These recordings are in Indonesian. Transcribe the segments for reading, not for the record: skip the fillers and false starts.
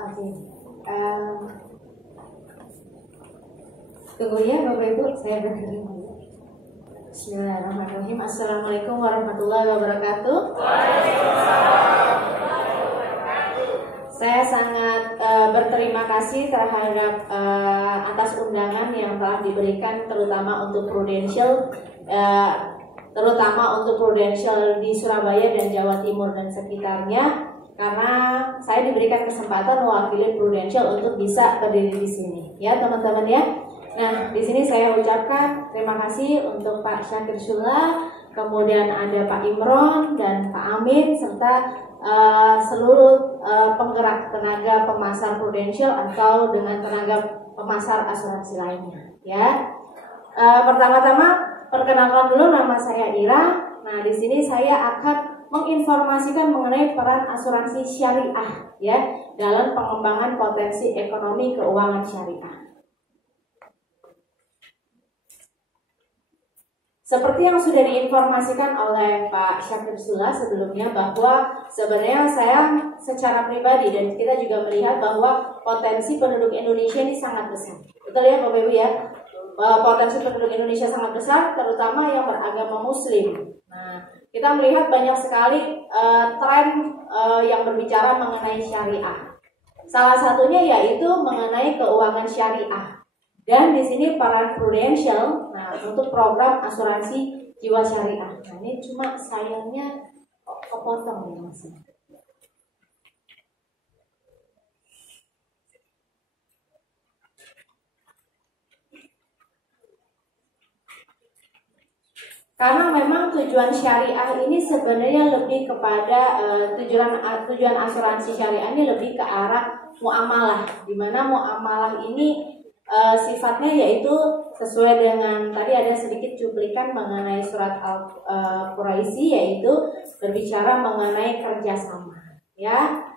Oke. Tunggu ya Bapak Ibu, saya berdiri dulu. Bismillahirrahmanirrahim. Assalamualaikum warahmatullahi wabarakatuh. Saya sangat berterima kasih terhadap atas undangan yang telah diberikan terutama untuk Prudential di Surabaya dan Jawa Timur dan sekitarnya, karena saya diberikan kesempatan mewakili Prudential untuk bisa berdiri di sini, ya teman-teman ya. Nah, di sini saya ucapkan terima kasih untuk Pak Syakir Sula, kemudian ada Pak Imron dan Pak Amin serta seluruh penggerak tenaga pemasar Prudential atau dengan tenaga pemasar asuransi lainnya, ya. Pertama-tama perkenalkan dulu, nama saya Ira. Nah, di sini saya akan menginformasikan mengenai peran asuransi syariah, ya, dalam pengembangan potensi ekonomi keuangan syariah. Seperti yang sudah diinformasikan oleh Pak Syakir Sula sebelumnya, bahwa sebenarnya saya secara pribadi dan kita juga melihat bahwa potensi penduduk Indonesia ini sangat besar. Betul ya Bapak Ibu ya? Potensi penduduk Indonesia sangat besar, terutama yang beragama Muslim. Nah, kita melihat banyak sekali tren yang berbicara mengenai syariah. Salah satunya yaitu mengenai keuangan syariah. Dan di sini peran Prudential, nah, untuk program asuransi jiwa syariah. Nah, ini cuma sayangnya kepotong ya Mas. Karena memang tujuan syariah ini sebenarnya lebih kepada tujuan asuransi syariah ini lebih ke arah muamalah, di mana muamalah ini sifatnya yaitu sesuai dengan tadi ada sedikit cuplikan mengenai surat Al-Quraisy, yaitu berbicara mengenai kerjasama, ya.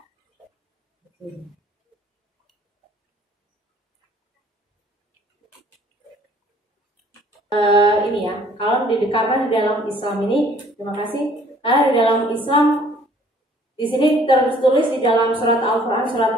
Ini ya, karena di dalam Islam ini, terima kasih, karena di dalam Islam di sini tertulis di dalam surat Al-Quran, surat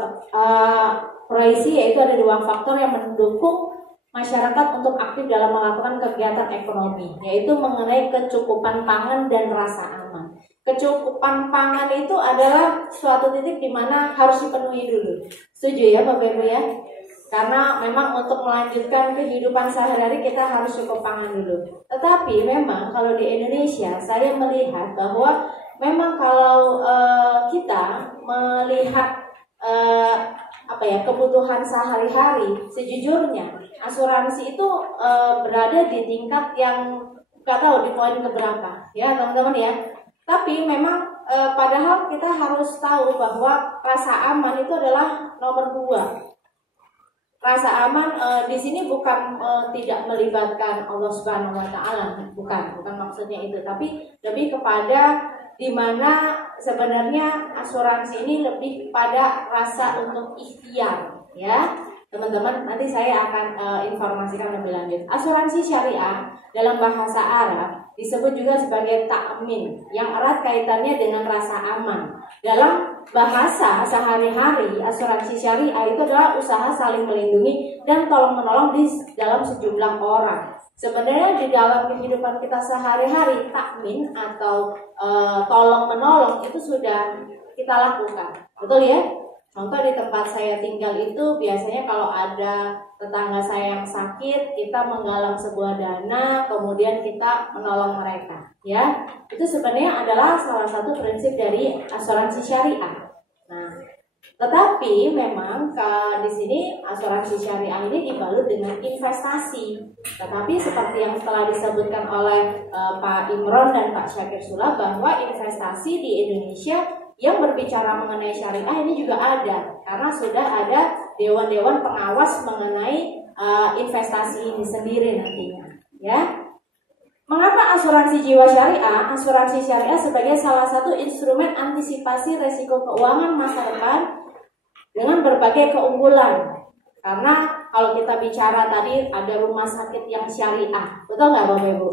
Quraisy, yaitu ada dua faktor yang mendukung masyarakat untuk aktif dalam melakukan kegiatan ekonomi, yaitu mengenai kecukupan pangan dan rasa aman. Kecukupan pangan itu adalah suatu titik di mana harus dipenuhi dulu. Setuju ya Bapak Ibu ya? Karena memang untuk melanjutkan kehidupan sehari-hari kita harus cukup pangan dulu. Tetapi memang kalau di Indonesia saya melihat bahwa memang kalau kita melihat kebutuhan sehari-hari, sejujurnya asuransi itu berada di tingkat yang nggak tahu di poin keberapa, ya teman-teman ya. Tapi memang padahal kita harus tahu bahwa rasa aman itu adalah nomor 2. Rasa aman di sini bukan tidak melibatkan Allah Subhanahu Wa Taala, bukan maksudnya itu, tapi lebih kepada di mana sebenarnya asuransi ini lebih pada rasa untuk ikhtiar, ya teman-teman. Nanti saya akan informasikan lebih lanjut. Asuransi syariah dalam bahasa Arab disebut juga sebagai ta'min, yang erat kaitannya dengan rasa aman. Dalam bahasa sehari-hari, asuransi syariah itu adalah usaha saling melindungi dan tolong-menolong di dalam sejumlah orang. Sebenarnya di dalam kehidupan kita sehari-hari, takmin atau tolong-menolong itu sudah kita lakukan, betul ya? Contoh di tempat saya tinggal itu biasanya kalau ada tetangga saya yang sakit, kita menggalang sebuah dana, kemudian kita menolong mereka, ya. Itu sebenarnya adalah salah satu prinsip dari asuransi syariah. Nah, tetapi memang di sini asuransi syariah ini dibalut dengan investasi. Tetapi seperti yang telah disebutkan oleh Pak Imron dan Pak Syakir Sula, bahwa investasi di Indonesia yang berbicara mengenai syariah ini juga ada, karena sudah ada dewan-dewan pengawas mengenai investasi ini sendiri nantinya, ya. Mengapa asuransi jiwa syariah? Asuransi syariah sebagai salah satu instrumen antisipasi resiko keuangan masa depan dengan berbagai keunggulan. Karena kalau kita bicara tadi ada rumah sakit yang syariah, betul nggak Bapak Ibu?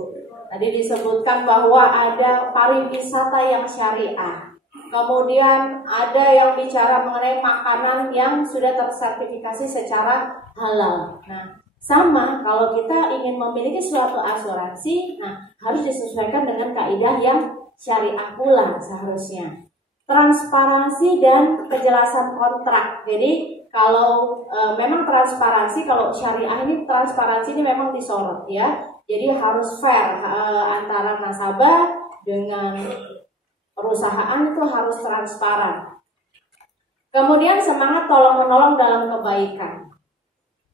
Tadi disebutkan bahwa ada pariwisata yang syariah. kemudian ada yang bicara mengenai makanan yang sudah tersertifikasi secara halal. Nah, sama kalau kita ingin memiliki suatu asuransi, nah harus disesuaikan dengan kaidah yang syariah pula seharusnya. Transparansi dan kejelasan kontrak. Jadi kalau memang transparansi, kalau syariah ini transparansi ini memang disorot ya. Jadi harus fair antara nasabah dengan perusahaan itu harus transparan. Kemudian semangat tolong-menolong dalam kebaikan.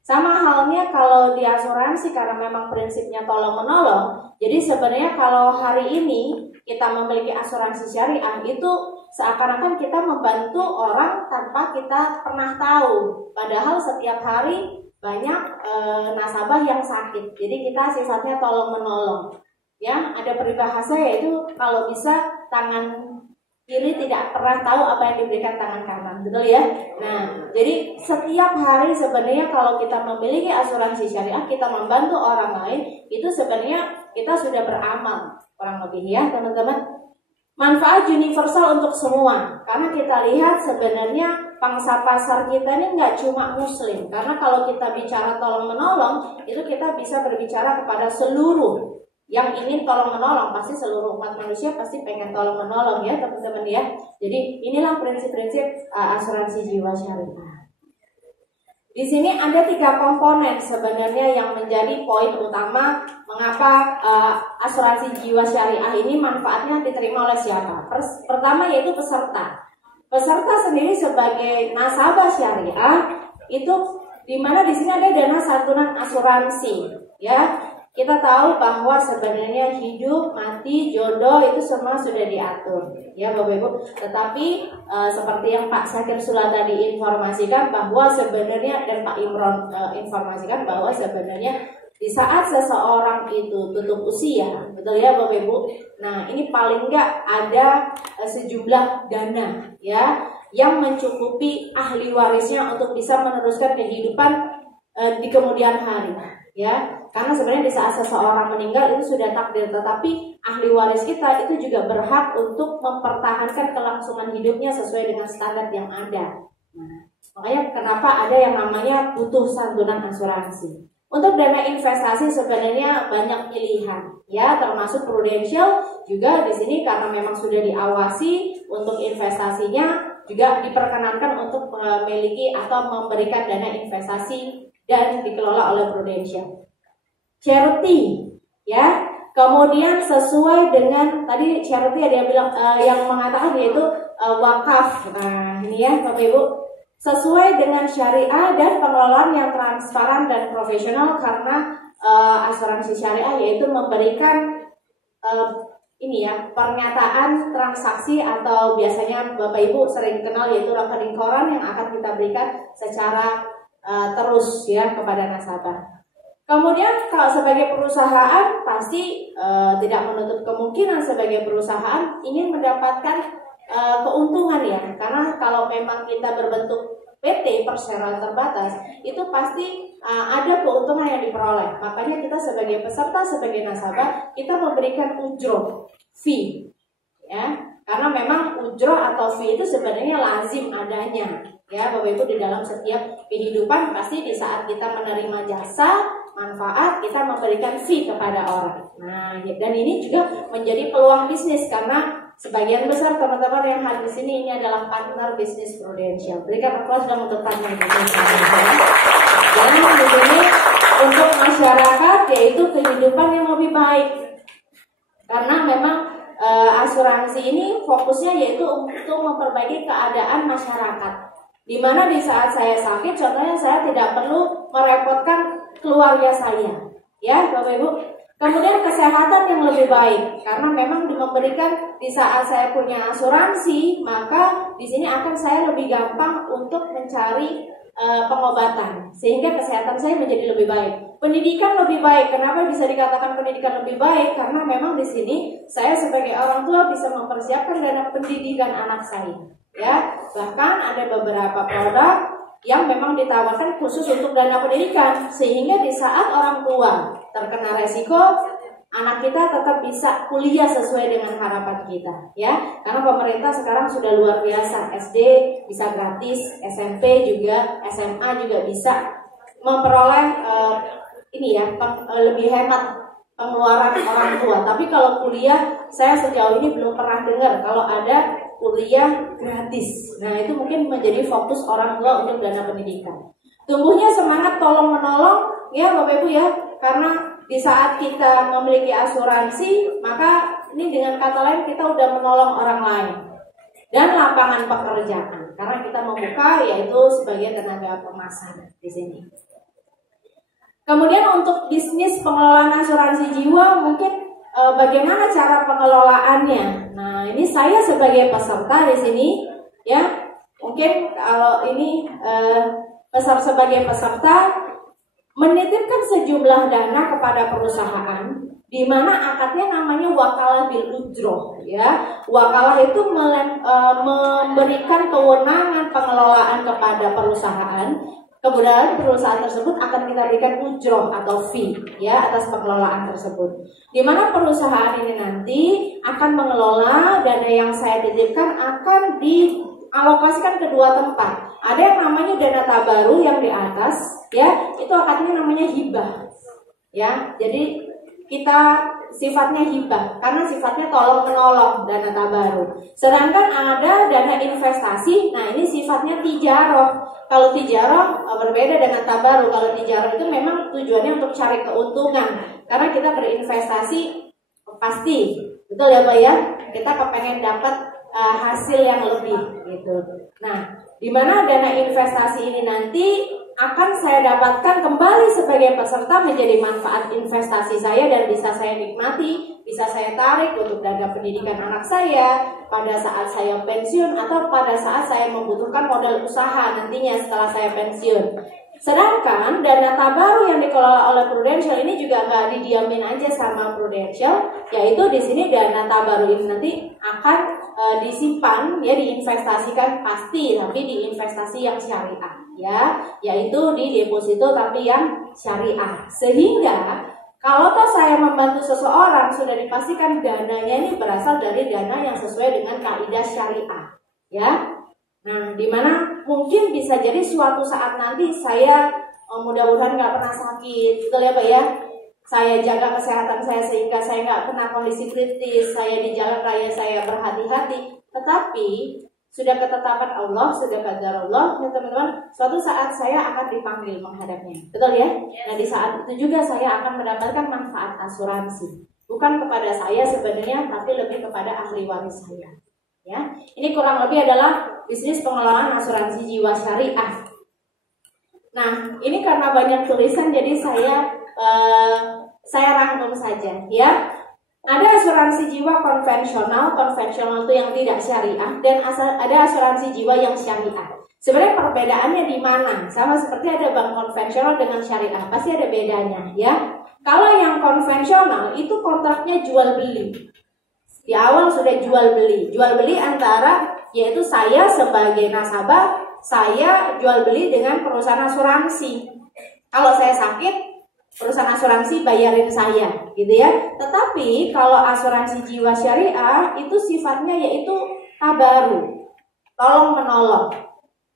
Sama halnya kalau di asuransi karena memang prinsipnya tolong-menolong. Jadi sebenarnya kalau hari ini kita memiliki asuransi syariah itu seakan-akan kita membantu orang tanpa kita pernah tahu. Padahal setiap hari banyak nasabah yang sakit. Jadi kita sifatnya tolong-menolong. Ya, ada peribahasa yaitu kalau bisa tangan kiri tidak pernah tahu apa yang diberikan tangan kanan, betul ya? Nah, jadi setiap hari sebenarnya kalau kita memiliki asuransi syariah, kita membantu orang lain, itu sebenarnya kita sudah beramal, kurang lebih ya teman-teman. Manfaat universal untuk semua, karena kita lihat sebenarnya pangsa pasar kita ini nggak cuma muslim, karena kalau kita bicara tolong menolong, itu kita bisa berbicara kepada seluruh yang ingin tolong menolong. Pasti seluruh umat manusia pasti pengen tolong menolong ya teman-teman ya. Jadi inilah prinsip-prinsip asuransi jiwa syariah. Di sini ada 3 komponen sebenarnya yang menjadi poin utama mengapa asuransi jiwa syariah ini manfaatnya diterima oleh siapa. Pertama yaitu peserta. Peserta sendiri sebagai nasabah syariah itu di mana di sini ada dana santunan asuransi ya. Kita tahu bahwa sebenarnya hidup, mati, jodoh itu semua sudah diatur, ya Bapak Ibu. Tetapi seperti yang Pak Syakir Sula tadi informasikan bahwa sebenarnya dan Pak Imron informasikan bahwa sebenarnya di saat seseorang itu tutup usia, betul ya Bapak Ibu. Nah ini paling enggak ada sejumlah dana, ya, yang mencukupi ahli warisnya untuk bisa meneruskan kehidupan di kemudian hari, ya. Karena sebenarnya di saat seseorang meninggal itu sudah takdir, tetapi ahli waris kita itu juga berhak untuk mempertahankan kelangsungan hidupnya sesuai dengan standar yang ada. Nah, makanya kenapa ada yang namanya butuh santunan asuransi. Untuk dana investasi sebenarnya banyak pilihan, ya, termasuk prudensial juga di sini karena memang sudah diawasi untuk investasinya juga diperkenankan untuk memiliki atau memberikan dana investasi dan dikelola oleh prudensial. Charity, ya, kemudian sesuai dengan tadi charity ada yang bilang yang mengatakan yaitu wakaf. Nah ini ya Bapak Ibu, sesuai dengan syariah dan pengelolaan yang transparan dan profesional karena asuransi syariah yaitu memberikan ini ya pernyataan transaksi atau biasanya Bapak Ibu sering kenal yaitu rekening koran yang akan kita berikan secara terus ya kepada nasabah. Kemudian kalau sebagai perusahaan pasti tidak menutup kemungkinan sebagai perusahaan ingin mendapatkan keuntungan ya, karena kalau memang kita berbentuk PT perseroan terbatas itu pasti ada keuntungan yang diperoleh. Makanya kita sebagai peserta, sebagai nasabah kita memberikan ujroh fee ya, karena memang ujroh atau fee itu sebenarnya lazim adanya ya Bapak Ibu di dalam setiap kehidupan. Pasti di saat kita menerima jasa manfaat kita memberikan fee kepada orang. Nah, dan ini juga menjadi peluang bisnis karena sebagian besar teman-teman yang hadir di sini ini adalah partner bisnis prudensial. Berikan aplaus dong untuk partner bisnis. Dan di sini untuk masyarakat yaitu kehidupan yang lebih baik. Karena memang asuransi ini fokusnya yaitu untuk memperbaiki keadaan masyarakat. Di mana di saat saya sakit, contohnya saya tidak perlu merepotkan keluarga saya, ya Bapak Ibu. Kemudian kesehatan yang lebih baik, karena memang memberikan di saat saya punya asuransi, maka di sini akan saya lebih gampang untuk mencari pengobatan, sehingga kesehatan saya menjadi lebih baik. Pendidikan lebih baik. Kenapa bisa dikatakan pendidikan lebih baik? Karena memang di sini saya sebagai orang tua bisa mempersiapkan dana pendidikan anak saya. Ya, bahkan ada beberapa produk yang memang ditawarkan khusus untuk dana pendidikan, sehingga di saat orang tua terkena resiko anak kita tetap bisa kuliah sesuai dengan harapan kita, ya. Karena pemerintah sekarang sudah luar biasa, SD bisa gratis, SMP juga, SMA juga bisa memperoleh lebih hemat pengeluaran orang tua. Tapi kalau kuliah, saya sejauh ini belum pernah dengar kalau ada kuliah gratis. Nah, itu mungkin menjadi fokus orang tua untuk dana pendidikan. Tumbuhnya semangat tolong menolong, ya Bapak Ibu ya, karena di saat kita memiliki asuransi, maka ini dengan kata lain kita udah menolong orang lain. Dan lapangan pekerjaan, karena kita membuka yaitu sebagai tenaga pemasaran di sini. Kemudian untuk bisnis pengelolaan asuransi jiwa, mungkin bagaimana cara pengelolaannya? Nah, ini saya sebagai peserta di sini, ya, mungkin kalau ini sebagai peserta menitipkan sejumlah dana kepada perusahaan, di mana akadnya namanya wakalah bil ujroh, ya. Wakalah itu memberikan kewenangan pengelolaan kepada perusahaan. Kemudian perusahaan tersebut akan kita berikan ujroh atau fee, ya, atas pengelolaan tersebut. Di mana perusahaan ini nanti akan mengelola dana yang saya titipkan akan dialokasikan ke dua tempat. Ada yang namanya dana tabaru yang di atas, ya, itu akadnya namanya hibah, ya. Jadi kita sifatnya hibah karena sifatnya tolong menolong dana tabaru. Sedangkan ada dana investasi, nah ini sifatnya tijaroh. Kalau tijaroh berbeda dengan tabaru. Kalau tijaroh itu memang tujuannya untuk cari keuntungan, karena kita berinvestasi pasti, betul ya Pak ya, kita kepengen dapat hasil yang lebih gitu. Nah, di mana dana investasi ini nanti akan saya dapatkan kembali sebagai peserta menjadi manfaat investasi saya dan bisa saya nikmati, bisa saya tarik untuk dana pendidikan anak saya pada saat saya pensiun atau pada saat saya membutuhkan modal usaha nantinya setelah saya pensiun. Sedangkan dana tabaru yang dikelola oleh Prudential ini juga nggak didiamin aja sama Prudential, yaitu di sini dana tabaru ini nanti akan disimpan, ya, diinvestasikan pasti, tapi di investasi yang syariah, ya, yaitu di deposito tapi yang syariah. Sehingga kalau toh saya membantu seseorang sudah dipastikan dananya ini berasal dari dana yang sesuai dengan kaidah syariah, ya. Nah, dimana mungkin bisa jadi suatu saat nanti saya mudah-mudahan nggak pernah sakit, betul ya Pak ya? Saya jaga kesehatan saya sehingga saya nggak kena kondisi kritis, saya di jalan raya saya berhati-hati. Tetapi sudah ketetapan Allah, sudah qadar Allah, ya teman-teman, suatu saat saya akan dipanggil menghadapnya, betul ya? Nah, di saat itu juga saya akan mendapatkan manfaat asuransi, bukan kepada saya sebenarnya, tapi lebih kepada ahli waris saya. Ya, ini kurang lebih adalah bisnis pengelolaan asuransi jiwa syariah. Nah, ini karena banyak tulisan, jadi saya rangkum saja, ya. Ada asuransi jiwa konvensional itu yang tidak syariah, dan ada asuransi jiwa yang syariah. Sebenarnya perbedaannya di mana? Sama seperti ada bank konvensional dengan syariah, pasti ada bedanya, ya. Kalau yang konvensional itu kontraknya jual beli. Di awal sudah jual beli antara, yaitu saya sebagai nasabah, saya jual beli dengan perusahaan asuransi. Kalau saya sakit, perusahaan asuransi bayarin saya, gitu ya. Tetapi kalau asuransi jiwa syariah itu sifatnya yaitu tabaru, tolong menolong,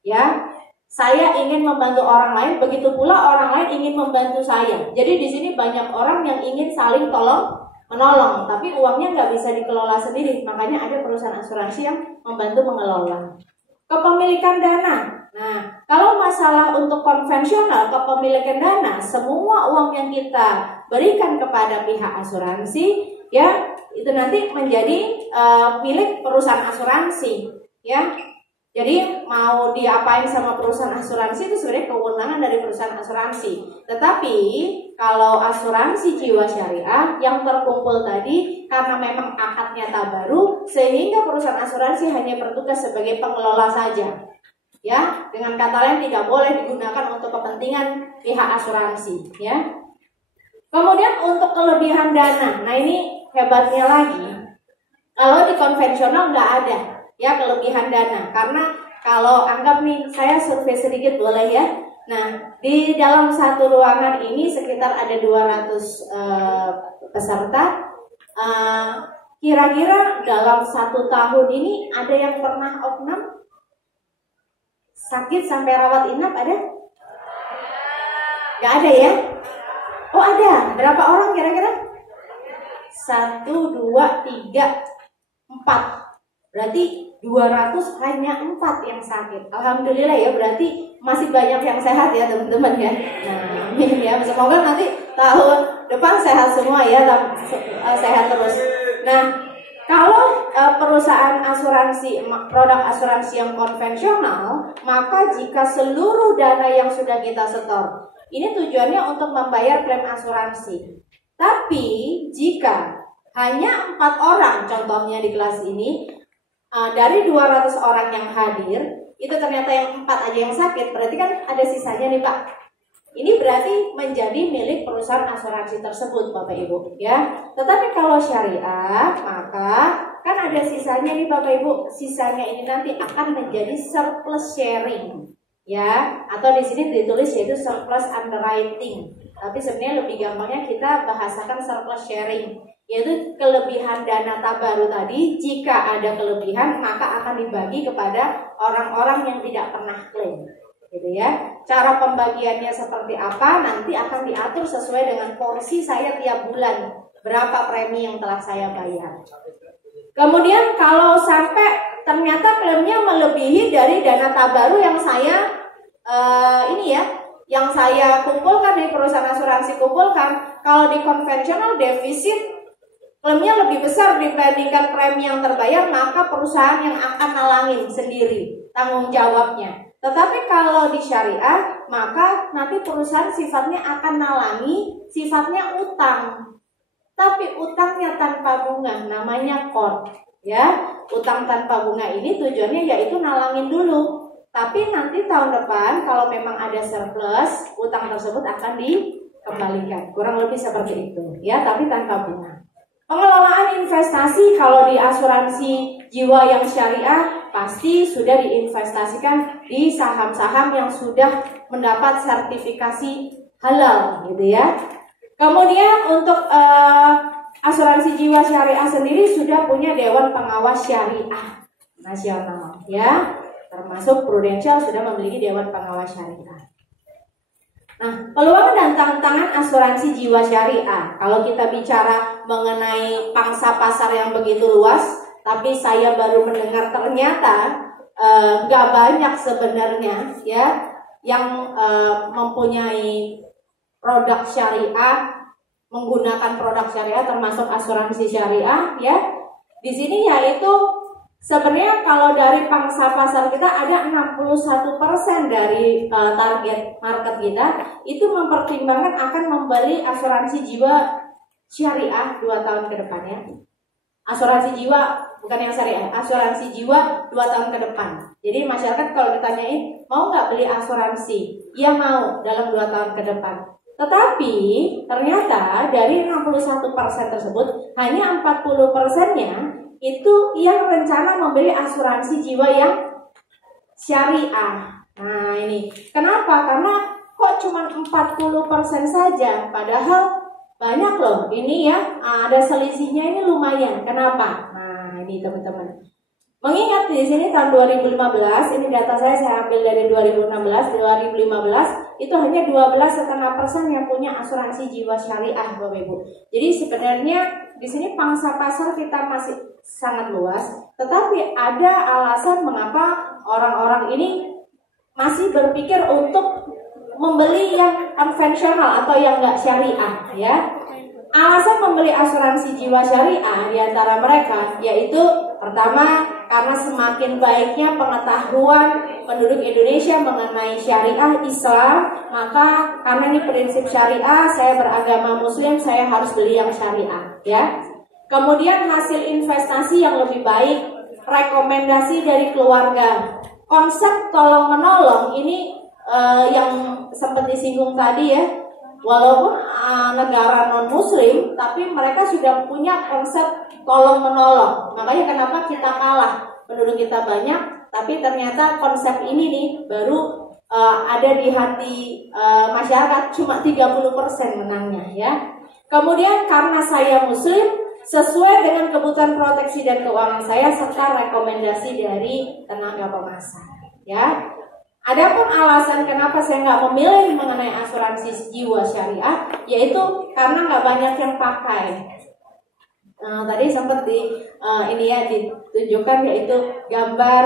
ya. Saya ingin membantu orang lain, begitu pula orang lain ingin membantu saya. Jadi di sini banyak orang yang ingin saling tolong menolong, tapi uangnya nggak bisa dikelola sendiri, makanya ada perusahaan asuransi yang membantu mengelola. Kepemilikan dana. Nah, kalau masalah untuk konvensional, kepemilikan dana, semua uang yang kita berikan kepada pihak asuransi, ya, itu nanti menjadi milik perusahaan asuransi, ya. Jadi mau diapain sama perusahaan asuransi itu sebenarnya kewenangan dari perusahaan asuransi. Tetapi kalau asuransi jiwa syariah yang terkumpul tadi karena memang akadnya tabaru, sehingga perusahaan asuransi hanya bertugas sebagai pengelola saja. Ya, dengan kata lain tidak boleh digunakan untuk kepentingan pihak asuransi, ya. Kemudian untuk kelebihan dana. Nah, ini hebatnya lagi. Kalau di konvensional nggak ada, ya, kelebihan dana. Karena kalau anggap nih, saya survei sedikit boleh ya. Nah, di dalam satu ruangan ini sekitar ada 200 peserta. Kira-kira dalam 1 tahun ini ada yang pernah opnam? Sakit sampai rawat inap ada? Gak ada ya? Oh ada, berapa orang kira-kira? 1, 2, 3, 4. Berarti 200 hanya 4 yang sakit. Alhamdulillah ya, berarti masih banyak yang sehat ya teman-teman ya. Nah, ya semoga nanti tahun depan sehat semua ya, sehat terus. Nah, kalau perusahaan asuransi, produk asuransi yang konvensional, maka jika seluruh dana yang sudah kita setor, ini tujuannya untuk membayar klaim asuransi. Tapi jika hanya 4 orang, contohnya di kelas ini, dari 200 orang yang hadir, itu ternyata yang 4 aja yang sakit, berarti kan ada sisanya nih Pak. Ini berarti menjadi milik perusahaan asuransi tersebut Bapak Ibu ya. Tetapi kalau syariah, maka kan ada sisanya nih Bapak Ibu. Sisanya ini nanti akan menjadi surplus sharing ya, atau di sini ditulis yaitu surplus underwriting. Tapi sebenarnya lebih gampangnya kita bahasakan surplus sharing, yaitu kelebihan dana tabaru tadi. Jika ada kelebihan maka akan dibagi kepada orang-orang yang tidak pernah klaim, gitu ya. Cara pembagiannya seperti apa nanti akan diatur sesuai dengan porsi saya tiap bulan, berapa premi yang telah saya bayar. Kemudian kalau sampai ternyata klaimnya melebihi dari dana tabaru yang saya yang saya kumpulkan di perusahaan asuransi kumpulkan, kalau di konvensional defisit klaimnya lebih besar dibandingkan premi yang terbayar, maka perusahaan yang akan nalangin sendiri tanggung jawabnya. Tetapi kalau di syariah, maka nanti perusahaan sifatnya akan nalangi, sifatnya utang. Tapi utangnya tanpa bunga, namanya qard. Ya, utang tanpa bunga ini tujuannya yaitu nalangin dulu. Tapi nanti tahun depan kalau memang ada surplus, utang tersebut akan dikembalikan. Kurang lebih seperti itu, ya, tapi tanpa bunga. Pengelolaan investasi kalau di asuransi jiwa yang syariah pasti sudah diinvestasikan di saham-saham yang sudah mendapat sertifikasi halal, gitu ya. Kemudian untuk asuransi jiwa syariah sendiri sudah punya Dewan Pengawas Syariah Nasional, ya, termasuk Prudential sudah memiliki Dewan Pengawas Syariah. Nah, peluang dan tantangan asuransi jiwa syariah. Kalau kita bicara mengenai pangsa pasar yang begitu luas, tapi saya baru mendengar ternyata nggak banyak sebenarnya ya yang mempunyai produk syariah, menggunakan produk syariah termasuk asuransi syariah ya. Di sini yaitu sebenarnya kalau dari pangsa pasar kita ada 61% dari target market kita itu mempertimbangkan akan membeli asuransi jiwa syariah 2 tahun ke depannya. Asuransi jiwa bukan yang syariah, asuransi jiwa 2 tahun ke depan. Jadi masyarakat kalau ditanyain mau nggak beli asuransi, iya mau dalam 2 tahun ke depan. Tetapi ternyata dari 61% tersebut hanya 40%-nya itu yang rencana membeli asuransi jiwa yang syariah. Nah ini kenapa? Karena kok cuma 40% saja, padahal banyak loh. Ini ya ada selisihnya ini lumayan. Kenapa? Nah ini teman-teman. Mengingat di sini tahun 2015, ini data saya ambil dari 2016. 2015 itu hanya 12,5% yang punya asuransi jiwa syariah, Bapak Ibu. Jadi sebenarnya di sini pangsa pasar kita masih sangat luas, tetapi ada alasan mengapa orang-orang ini masih berpikir untuk membeli yang konvensional atau yang enggak syariah, ya. Alasan membeli asuransi jiwa syariah di antara mereka yaitu pertama, karena semakin baiknya pengetahuan penduduk Indonesia mengenai syariah Islam, maka karena ini prinsip syariah, saya beragama muslim, saya harus beli yang syariah, ya. Kemudian hasil investasi yang lebih baik, rekomendasi dari keluarga. Konsep tolong menolong ini yang sempat disinggung tadi ya. Walaupun negara non-muslim, tapi mereka sudah punya konsep tolong menolong. Makanya kenapa kita kalah, penduduk kita banyak, tapi ternyata konsep ini nih baru ada di hati masyarakat cuma 30% menangnya ya. Kemudian karena saya muslim, sesuai dengan kebutuhan proteksi dan keuangan saya serta rekomendasi dari tenaga pemasar ya. Adapun alasan kenapa saya nggak memilih mengenai asuransi jiwa syariah, yaitu karena nggak banyak yang pakai. Tadi sempat ini ya ditunjukkan, yaitu gambar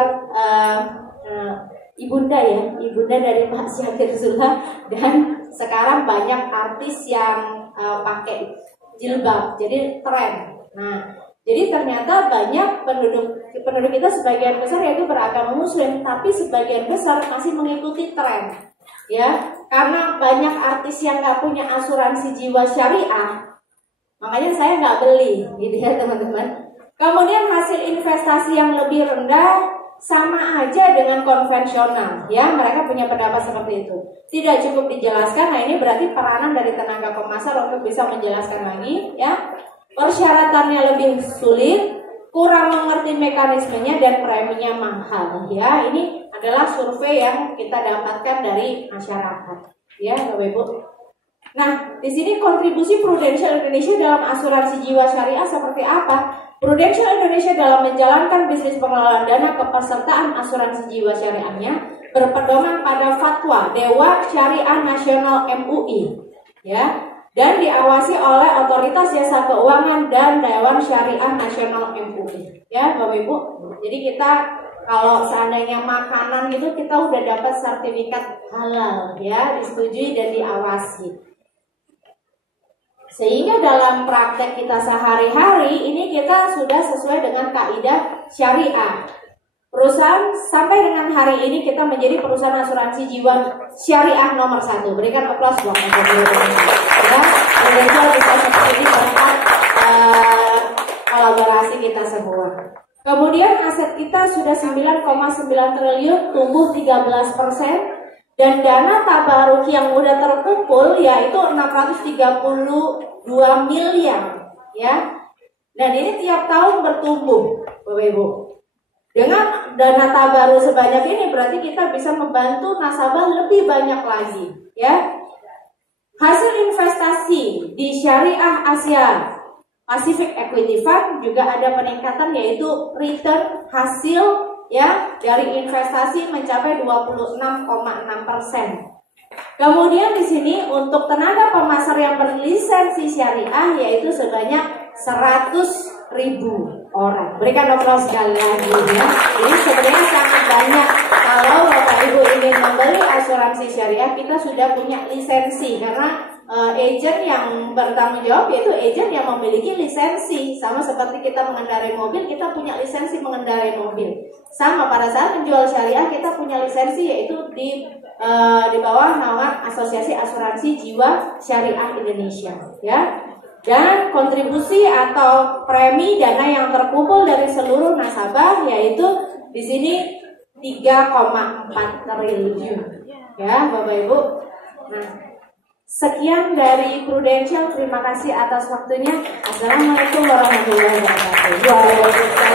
ibunda ya, ibunda dari Pak Syakir Zula, dan sekarang banyak artis yang pakai jilbab, jadi tren. Nah, jadi ternyata banyak penduduk kita sebagian besar yaitu beragama muslim, tapi sebagian besar masih mengikuti tren ya, karena banyak artis yang nggak punya asuransi jiwa syariah, makanya saya nggak beli gitu ya teman-teman. Kemudian hasil investasi yang lebih rendah sama aja dengan konvensional ya, mereka punya pendapat seperti itu. Tidak cukup dijelaskan. Nah, ini berarti peranan dari tenaga pemasar untuk bisa menjelaskan lagi ya. Persyaratannya lebih sulit, kurang mengerti mekanismenya, dan preminya mahal ya. Ini adalah survei yang kita dapatkan dari masyarakat ya Bapak Ibu. Nah, di sini kontribusi Prudential Indonesia dalam asuransi jiwa syariah seperti apa? Prudential Indonesia dalam menjalankan bisnis pengelolaan dana kepesertaan asuransi jiwa syariahnya berpedoman pada fatwa Dewan Syariah Nasional MUI ya, dan diawasi oleh Otoritas Jasa Keuangan dan Dewan Syariah Nasional MUI ya Bapak Ibu. Jadi kita kalau seandainya makanan itu kita udah dapat sertifikat halal ya, disetujui dan diawasi. Sehingga dalam praktek kita sehari-hari ini kita sudah sesuai dengan kaidah syariah. Perusahaan sampai dengan hari ini kita menjadi perusahaan asuransi jiwa syariah nomor 1. Berikan aplaus buat ya, Prudential bisa seperti ini berkat kolaborasi kita semua. Kemudian aset kita sudah 9,9 triliun, tumbuh 13%. Dan dana tabaruk yang udah terkumpul yaitu 632 miliar ya. Dan ini tiap tahun bertumbuh Bapak Ibu. Dengan dana tabaruk sebanyak ini berarti kita bisa membantu nasabah lebih banyak lagi ya. Hasil investasi di Syariah Asia Pacific Equity Fund juga ada peningkatan, yaitu return hasil ya dari investasi mencapai 26,6%. Kemudian di sini untuk tenaga pemasar yang berlisensi syariah yaitu sebanyak 100.000 orang. Berikan aplaus sekali lagi ya. Ini sebenarnya sangat banyak. Kalau Bapak Ibu ingin membeli asuransi syariah, kita sudah punya lisensi karena agent yang bertanggung jawab yaitu agent yang memiliki lisensi. Sama seperti kita mengendarai mobil, kita punya lisensi mengendarai mobil. Sama pada saat menjual syariah kita punya lisensi yaitu di bawah naungan Asosiasi Asuransi Jiwa Syariah Indonesia ya. Dan kontribusi atau premi dana yang terkumpul dari seluruh nasabah yaitu di sini 3,4 triliun ya Bapak Ibu. Nah, sekian dari Prudential, terima kasih atas waktunya. Assalamualaikum warahmatullahi wabarakatuh.